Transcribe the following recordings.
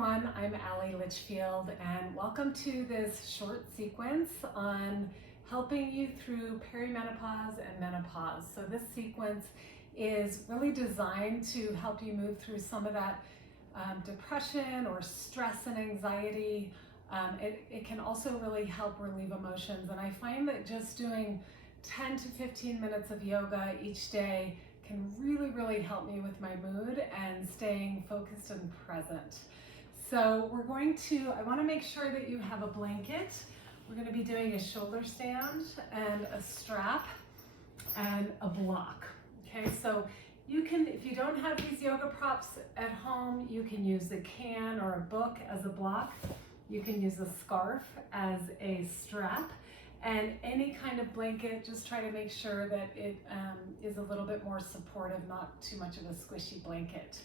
everyone, I'm Allie Litchfield and welcome to this short sequence on helping you through perimenopause and menopause. So this sequence is really designed to help you move through some of that depression or stress and anxiety. It can also really help relieve emotions, and I find that just doing 10 to 15 minutes of yoga each day can really help me with my mood and staying focused and present. So I want to make sure that you have a blanket. We're going to be doing a shoulder stand and a strap and a block. Okay, so you can, if you don't have these yoga props at home, you can use a can or a book as a block. You can use a scarf as a strap. And any kind of blanket, just try to make sure that it is a little bit more supportive, not too much of a squishy blanket.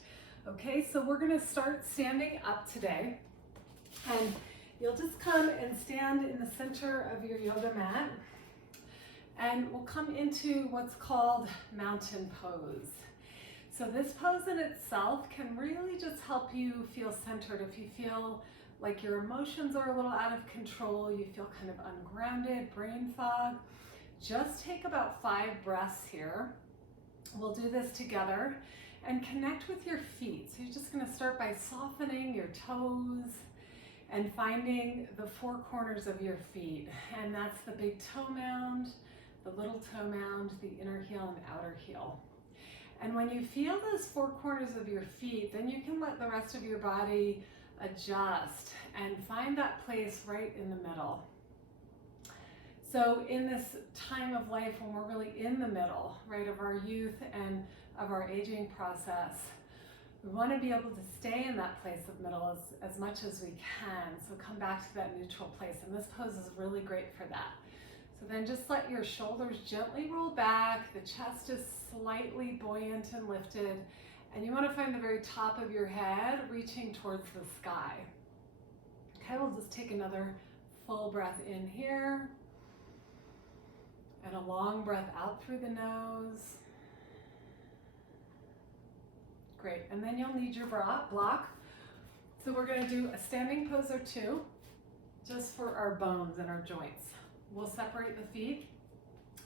Okay, so we're gonna start standing up today. And you'll just come and stand in the center of your yoga mat. And we'll come into what's called mountain pose. So this pose in itself can really just help you feel centered. If you feel like your emotions are a little out of control, you feel kind of ungrounded, brain fog, just take about 5 breaths here. We'll do this together and connect with your feet. So you're just going to start by softening your toes and finding the 4 corners of your feet. And that's the big toe mound, the little toe mound, the inner heel and outer heel. And when you feel those 4 corners of your feet, then you can let the rest of your body adjust and find that place right in the middle. So in this time of life when we're really in the middle, right, of our youth and of our aging process, we want to be able to stay in that place of middle as much as we can. So come back to that neutral place, and this pose is really great for that. So then just let your shoulders gently roll back, the chest is slightly buoyant and lifted, and you want to find the very top of your head reaching towards the sky. Okay, we'll just take another full breath in here and a long breath out through the nose. Great, and then you'll need your block. So we're going to do a standing pose or two just for our bones and our joints. We'll separate the feet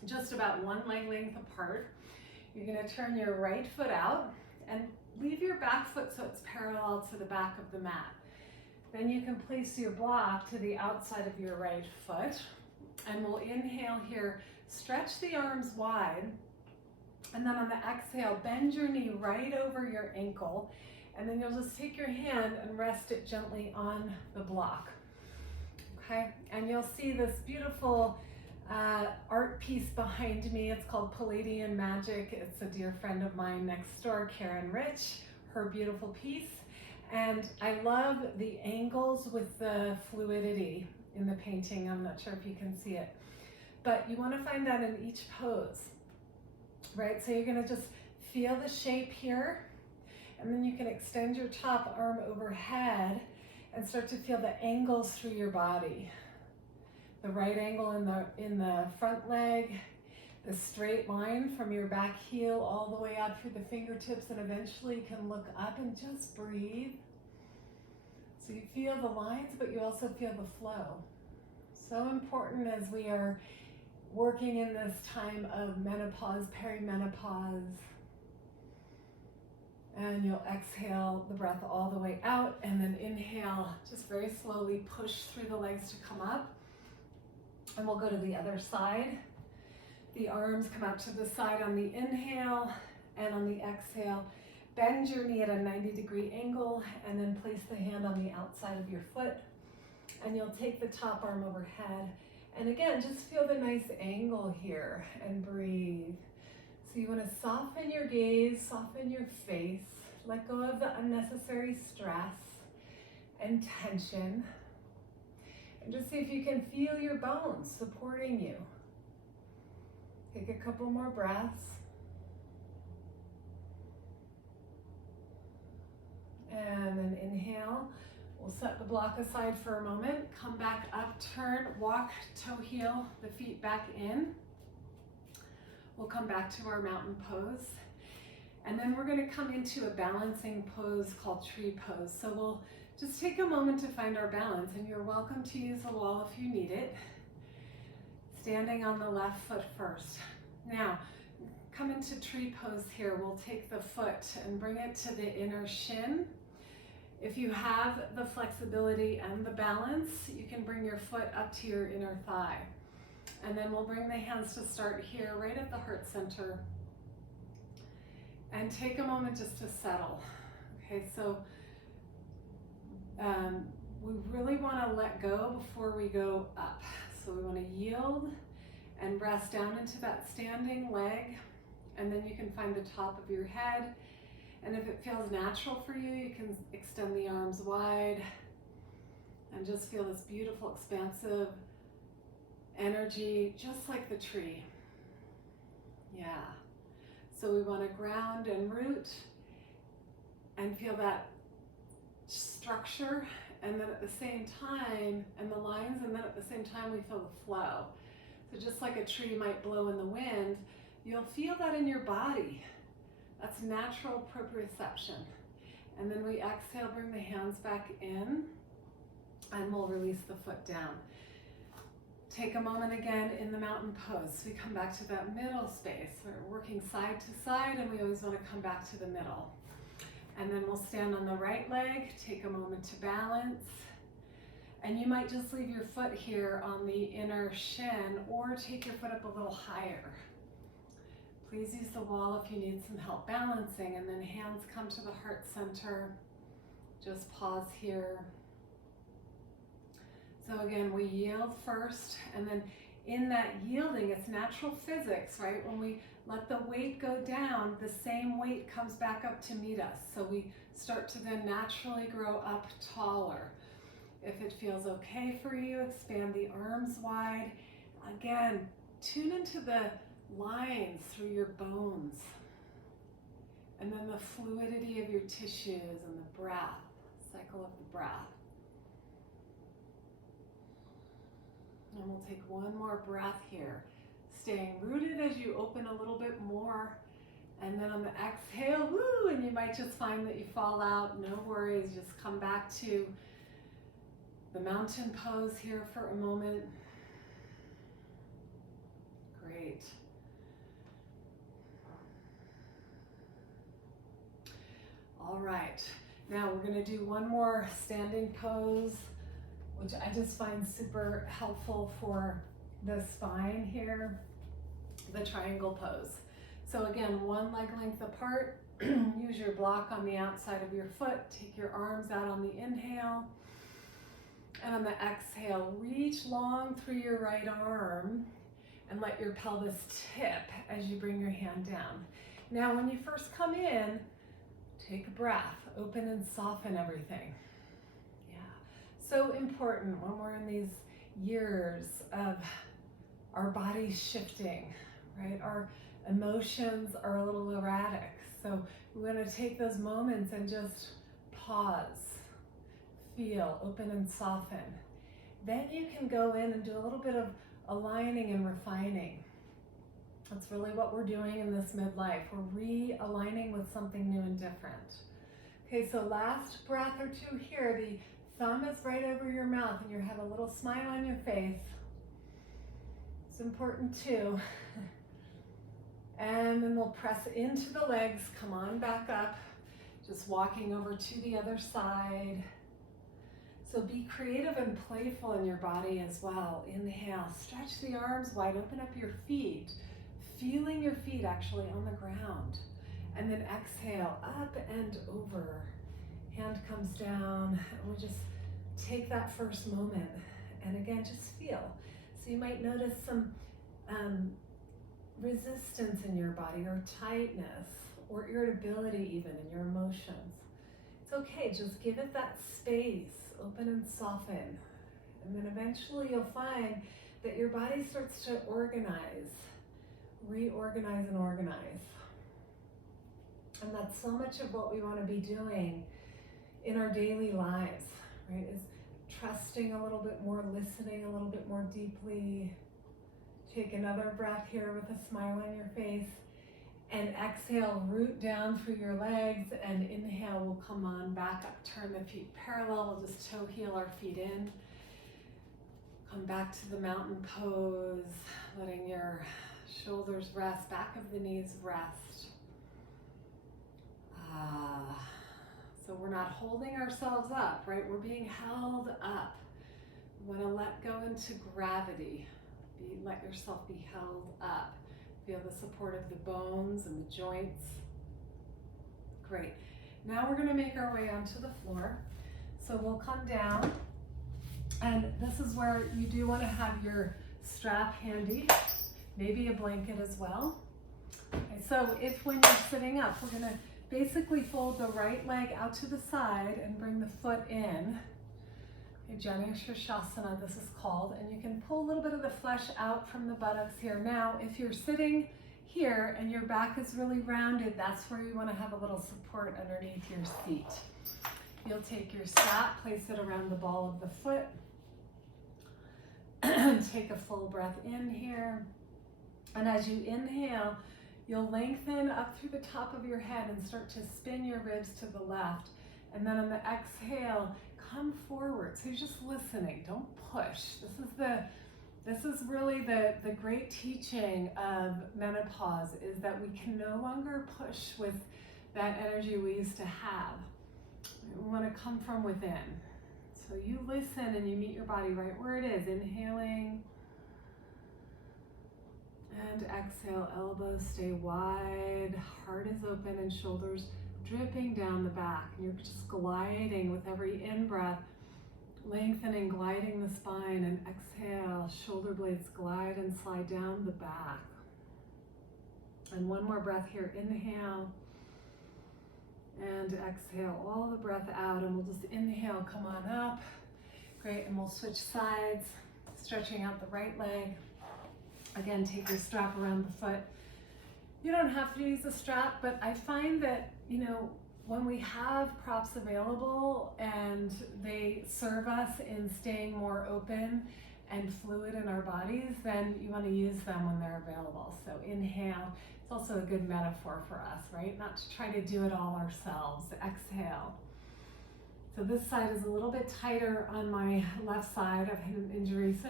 just about 1 leg length apart. You're going to turn your right foot out and leave your back foot so it's parallel to the back of the mat. Then you can place your block to the outside of your right foot, and we'll inhale here, stretch the arms wide, and then on the exhale, bend your knee right over your ankle, and then you'll just take your hand and rest it gently on the block. Okay, and you'll see this beautiful art piece behind me. It's called Palladian Magic. It's a dear friend of mine next door, Karen Rich, her beautiful piece. And I love the angles with the fluidity in the painting. I'm not sure if you can see it, but you want to find that in each pose, right? So you're going to just feel the shape here, and then you can extend your top arm overhead and start to feel the angles through your body. The right angle in the front leg, the straight line from your back heel all the way out through the fingertips, and eventually you can look up and just breathe. So you feel the lines, but you also feel the flow. So important as we are working in this time of menopause, perimenopause. And you'll exhale the breath all the way out, and then inhale, just very slowly push through the legs to come up. And we'll go to the other side. The arms come out to the side on the inhale, and on the exhale, bend your knee at a 90-degree angle, and then place the hand on the outside of your foot. And you'll take the top arm overhead. And again, just feel the nice angle here and breathe. So you want to soften your gaze, soften your face, let go of the unnecessary stress and tension. And just see if you can feel your bones supporting you. Take a couple more breaths. And then inhale. We'll set the block aside for a moment. Come back up, turn, walk, toe heel, the feet back in. We'll come back to our mountain pose. And then we're going to come into a balancing pose called tree pose. So we'll just take a moment to find our balance, and you're welcome to use the wall if you need it. Standing on the left foot first. Now, come into tree pose here. We'll take the foot and bring it to the inner shin. If you have the flexibility and the balance, you can bring your foot up to your inner thigh. And then we'll bring the hands to start here, right at the heart center. And take a moment just to settle. Okay, so we really want to let go before we go up. So we want to yield and rest down into that standing leg. And then you can find the top of your head. And if it feels natural for you, you can extend the arms wide and just feel this beautiful, expansive energy, just like the tree. Yeah. So we want to ground and root and feel that structure, and then at the same time, and the lines, and then at the same time we feel the flow. So just like a tree might blow in the wind, you'll feel that in your body. That's natural proprioception. And then we exhale, bring the hands back in, and we'll release the foot down. Take a moment again in the mountain pose. So we come back to that middle space. We're working side to side, and we always want to come back to the middle. And then we'll stand on the right leg, take a moment to balance. And you might just leave your foot here on the inner shin, or take your foot up a little higher. Please use the wall if you need some help balancing, and then hands come to the heart center. Just pause here. So again, we yield first, and then in that yielding, it's natural physics, right? When we let the weight go down, the same weight comes back up to meet us. So we start to then naturally grow up taller. If it feels okay for you, expand the arms wide. Again, tune into the lines through your bones, and then the fluidity of your tissues and the breath, cycle of the breath. And we'll take one more breath here, staying rooted as you open a little bit more. And then on the exhale, woo, and you might just find that you fall out. No worries, just come back to the mountain pose here for a moment. Great. All right, now we're going to do one more standing pose, which I just find super helpful for the spine here, the triangle pose. So again, one leg length apart, use your block on the outside of your foot, take your arms out on the inhale, and on the exhale, reach long through your right arm and let your pelvis tip as you bring your hand down. Now, when you first come in, take a breath, open and soften everything. So important when we're in these years of our bodies shifting, right? Our emotions are a little erratic. So we want to take those moments and just pause, feel, open and soften. Then you can go in and do a little bit of aligning and refining. That's really what we're doing in this midlife. We're realigning with something new and different. Okay, so last breath or two here. The thumb is right over your mouth, and you have a little smile on your face. It's important too. And then we'll press into the legs, come on back up, just walking over to the other side. So be creative and playful in your body as well. Inhale, stretch the arms wide, open up your feet, feeling your feet actually on the ground. And then exhale, up and over. Hand comes down, and we just take that first moment. And again, just feel. So you might notice some resistance in your body, or tightness, or irritability even in your emotions. It's okay, just give it that space, open and soften. And then eventually you'll find that your body starts to organize, reorganize and organize. And that's so much of what we want to be doing in our daily lives, right? Is trusting a little bit more, listening a little bit more deeply. Take another breath here with a smile on your face. And exhale, root down through your legs, and inhale, we'll come on back up, turn the feet parallel. We'll just toe heel our feet in. Come back to the mountain pose, letting your shoulders rest, back of the knees rest. So we're not holding ourselves up, right? We're being held up. You want to let go into gravity. Let yourself be held up. Feel the support of the bones and the joints. Great. Now we're going to make our way onto the floor. So we'll come down, and this is where you do want to have your strap handy, maybe a blanket as well. Okay, so if when you're sitting up, we're going to basically fold the right leg out to the side and bring the foot in. Janushrashasana, this is called, and you can pull a little bit of the flesh out from the buttocks here. Now, if you're sitting here and your back is really rounded, that's where you want to have a little support underneath your seat. You'll take your strap, place it around the ball of the foot, take a full breath in here, and as you inhale, you'll lengthen up through the top of your head and start to spin your ribs to the left, and then on the exhale, come forward. So you're just listening, don't push. This is really the great teaching of menopause, is that we can no longer push with that energy we used to have. We want to come from within. So you listen and you meet your body right where it is. Inhaling and exhale, elbows stay wide, heart is open and shoulders dripping down the back, and you're just gliding with every in-breath, lengthening, gliding the spine, and exhale, shoulder blades glide and slide down the back. And one more breath here, inhale, and exhale all the breath out, and we'll just inhale, come on up. Great, and we'll switch sides, stretching out the right leg. Again, take your strap around the foot. You don't have to use a strap, but I find that, when we have props available and they serve us in staying more open and fluid in our bodies, then you want to use them when they're available. So inhale. It's also a good metaphor for us, right? Not to try to do it all ourselves. Exhale. So this side is a little bit tighter on my left side. I've had an injury. So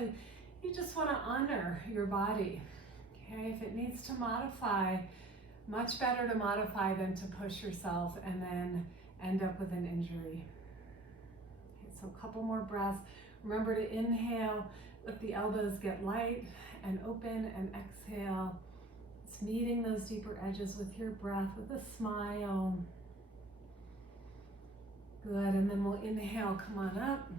you just want to honor your body. Okay, if it needs to modify, much better to modify than to push yourself and then end up with an injury. Okay, so a couple more breaths. Remember to inhale, let the elbows get light and open, and exhale. It's meeting those deeper edges with your breath, with a smile. Good, and then we'll inhale, come on up.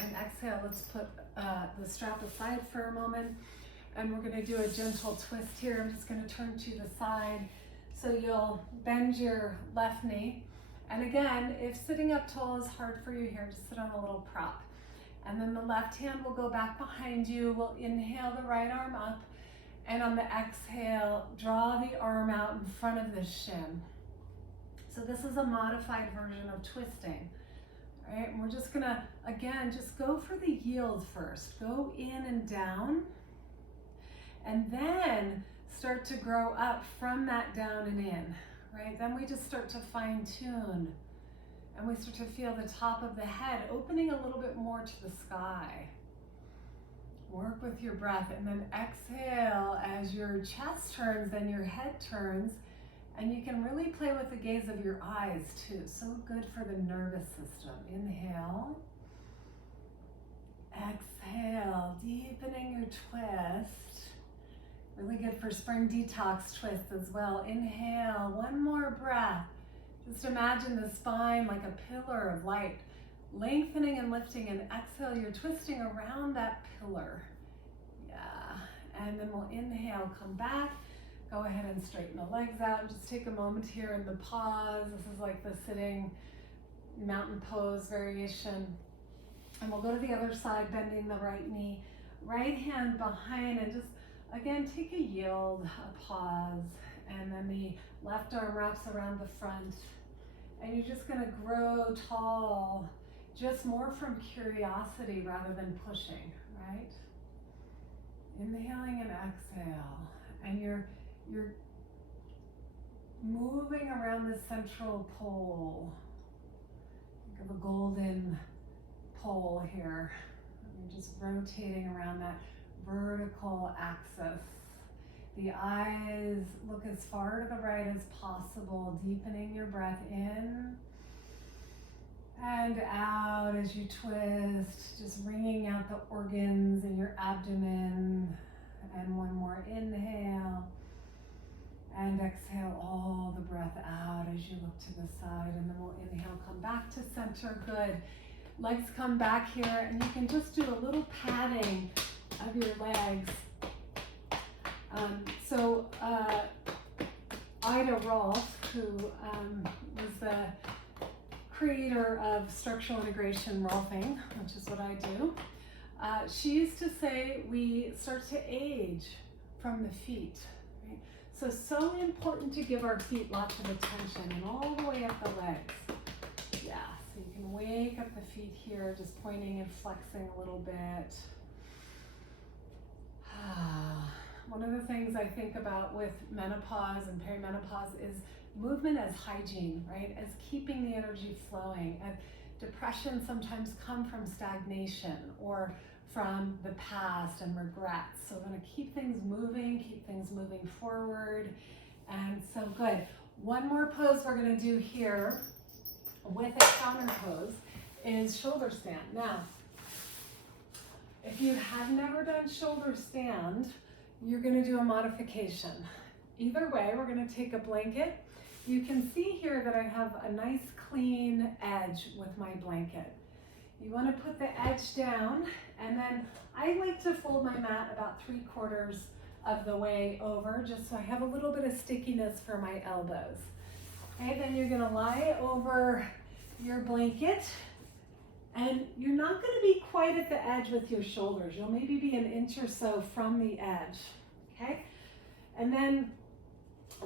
And exhale, let's put the strap aside for a moment. And we're going to do a gentle twist here. I'm just going to turn to the side. So you'll bend your left knee. And again, if sitting up tall is hard for you here, just sit on a little prop. And then the left hand will go back behind you. We'll inhale the right arm up. And on the exhale, draw the arm out in front of the shin. So this is a modified version of twisting. All right, and we're just going to, again, just go for the yield first. Go in and down. And then start to grow up from that down and in, right? Then we just start to fine tune, and we start to feel the top of the head opening a little bit more to the sky. Work with your breath, and then exhale as your chest turns, then your head turns, and you can really play with the gaze of your eyes too. So good for the nervous system. Inhale. Exhale, deepening your twist. Really good for spring detox twists as well. Inhale, one more breath. Just imagine the spine like a pillar of light, lengthening and lifting, and exhale, you're twisting around that pillar. Yeah, and then we'll inhale, come back. Go ahead and straighten the legs out. Just take a moment here in the pause. This is like the sitting mountain pose variation. And we'll go to the other side, bending the right knee, right hand behind, and just again, take a yield, a pause, and then the left arm wraps around the front, and you're just gonna grow tall, just more from curiosity rather than pushing, right? Inhaling and exhale, and you're moving around the central pole. Think of a golden pole here. You're just rotating around that vertical axis. The eyes look as far to the right as possible, deepening your breath in and out as you twist, just wringing out the organs in your abdomen. And one more inhale and exhale all the breath out as you look to the side, and then we'll inhale, come back to center. Good. Legs come back here, and you can just do a little padding of your legs. Ida Rolf, who was the creator of structural integration Rolfing, which is what I do, she used to say we start to age from the feet. Right? So important to give our feet lots of attention and all the way up the legs. Yeah, so you can wake up the feet here, just pointing and flexing a little bit. One of the things I think about with menopause and perimenopause is movement as hygiene, right? As keeping the energy flowing. And depression sometimes come from stagnation or from the past and regrets. So we're gonna keep things moving forward. And so good. One more pose we're gonna do here with a counter pose is shoulder stand. Now, if you have never done shoulder stand, you're gonna do a modification. Either way, we're gonna take a blanket. You can see here that I have a nice clean edge with my blanket. You wanna put the edge down, and then I like to fold my mat about 3/4 of the way over, just so I have a little bit of stickiness for my elbows. Okay, then you're gonna lie over your blanket, and you're not gonna be quite at the edge with your shoulders. You'll maybe be an inch or so from the edge, okay? And then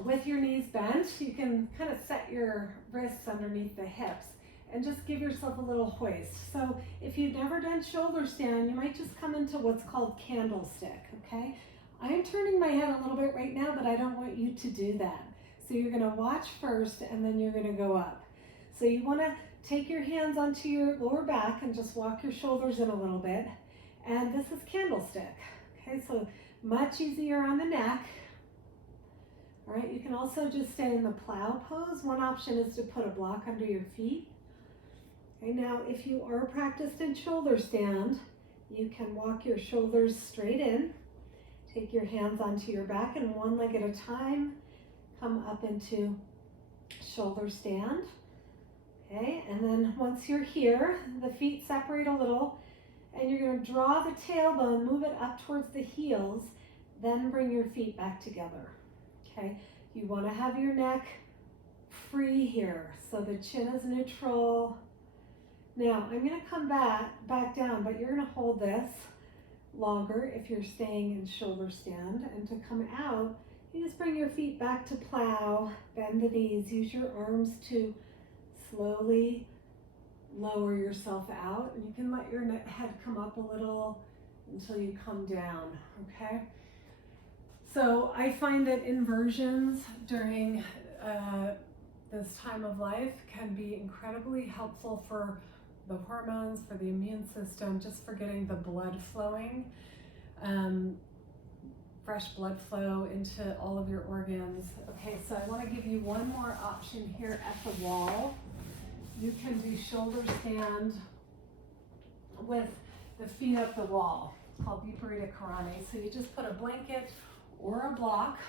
with your knees bent, you can kind of set your wrists underneath the hips and just give yourself a little hoist. So if you've never done shoulder stand, you might just come into what's called candlestick, okay? I'm turning my head a little bit right now, but I don't want you to do that. So you're gonna watch first, and then you're gonna go up. So you wanna take your hands onto your lower back and just walk your shoulders in a little bit. And this is candlestick, okay? So much easier on the neck. All right, you can also just stay in the plow pose. One option is to put a block under your feet. Okay, now if you are practiced in shoulder stand, you can walk your shoulders straight in, take your hands onto your back, and one leg at a time, come up into shoulder stand. Okay, and then once you're here, the feet separate a little, and you're gonna draw the tailbone, move it up towards the heels, then bring your feet back together. Okay, you want to have your neck free here, so the chin is neutral. Now, I'm going to come back down, but you're going to hold this longer if you're staying in shoulder stand. And to come out, you just bring your feet back to plow, bend the knees, use your arms to slowly lower yourself out. And you can let your head come up a little until you come down, okay? So I find that inversions during this time of life can be incredibly helpful for the hormones, for the immune system, just for getting the blood flowing, fresh blood flow into all of your organs. Okay, so I want to give you one more option here at the wall. You can do shoulder stand with the feet up the wall. It's called Viparita Karani. So you just put a blanket or a block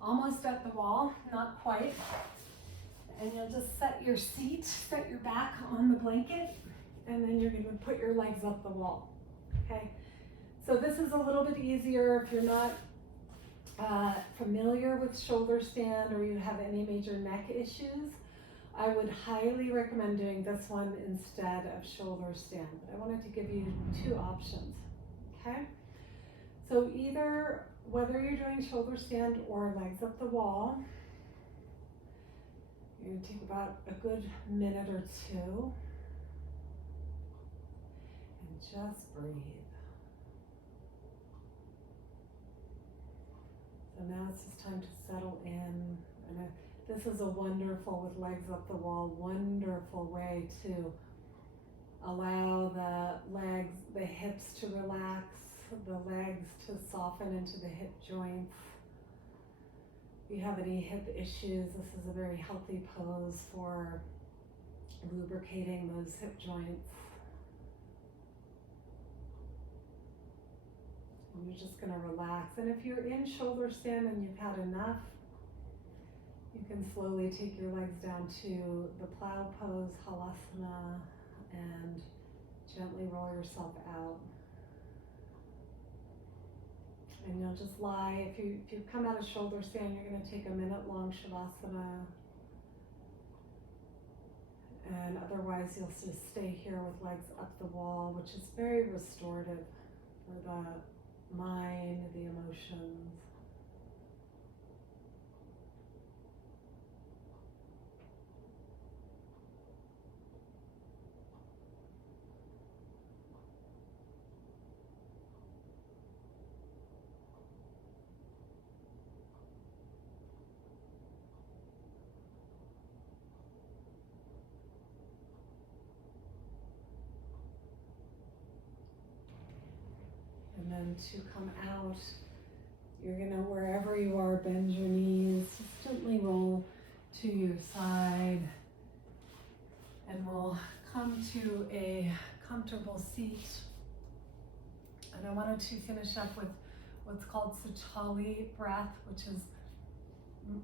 almost at the wall, not quite, and you'll just set your seat, set your back on the blanket, and then you're going to put your legs up the wall. Okay, so this is a little bit easier if you're not familiar with shoulder stand or you have any major neck issues. I would highly recommend doing this one instead of shoulder stand, but I wanted to give you two options. Okay, so either whether you're doing shoulder stand or legs up the wall, you're going to take about a good minute or two and just breathe. So now it's just time to settle in, And this is a wonderful, with legs up the wall, wonderful way to allow the legs, the hips to relax, the legs to soften into the hip joints. If you have any hip issues, this is a very healthy pose for lubricating those hip joints. And you're just going to relax. And if you're in shoulder stand and you've had enough, you can slowly take your legs down to the plow pose, halasana, and gently roll yourself out. And you'll just lie. If you've come out of shoulder stand, you're going to take a minute-long shavasana. And otherwise, you'll just stay here with legs up the wall, which is very restorative for the mind, the emotions. And then to come out, you're gonna, wherever you are, bend your knees, just gently roll to your side, and we'll come to a comfortable seat. And I wanted to finish up with what's called Sitali breath, which is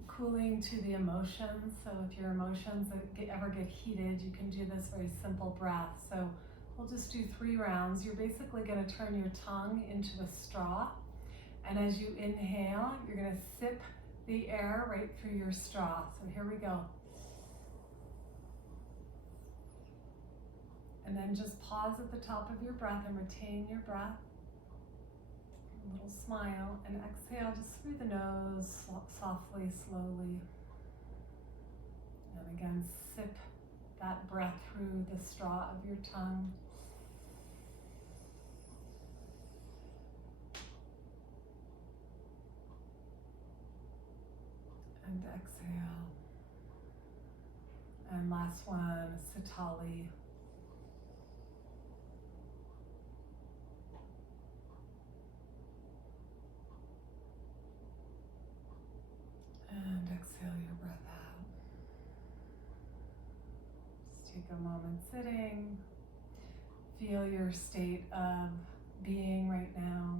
cooling to the emotions. So if your emotions ever get heated, you can do this very simple breath. So we'll just do 3 rounds. You're basically going to turn your tongue into a straw. And as you inhale, you're going to sip the air right through your straw. So here we go. And then just pause at the top of your breath and retain your breath. A little smile, and exhale just through the nose, softly, slowly. And again, sip that breath through the straw of your tongue. And exhale. And last one, Sitali. And exhale your breath out. Just take a moment sitting. Feel your state of being right now.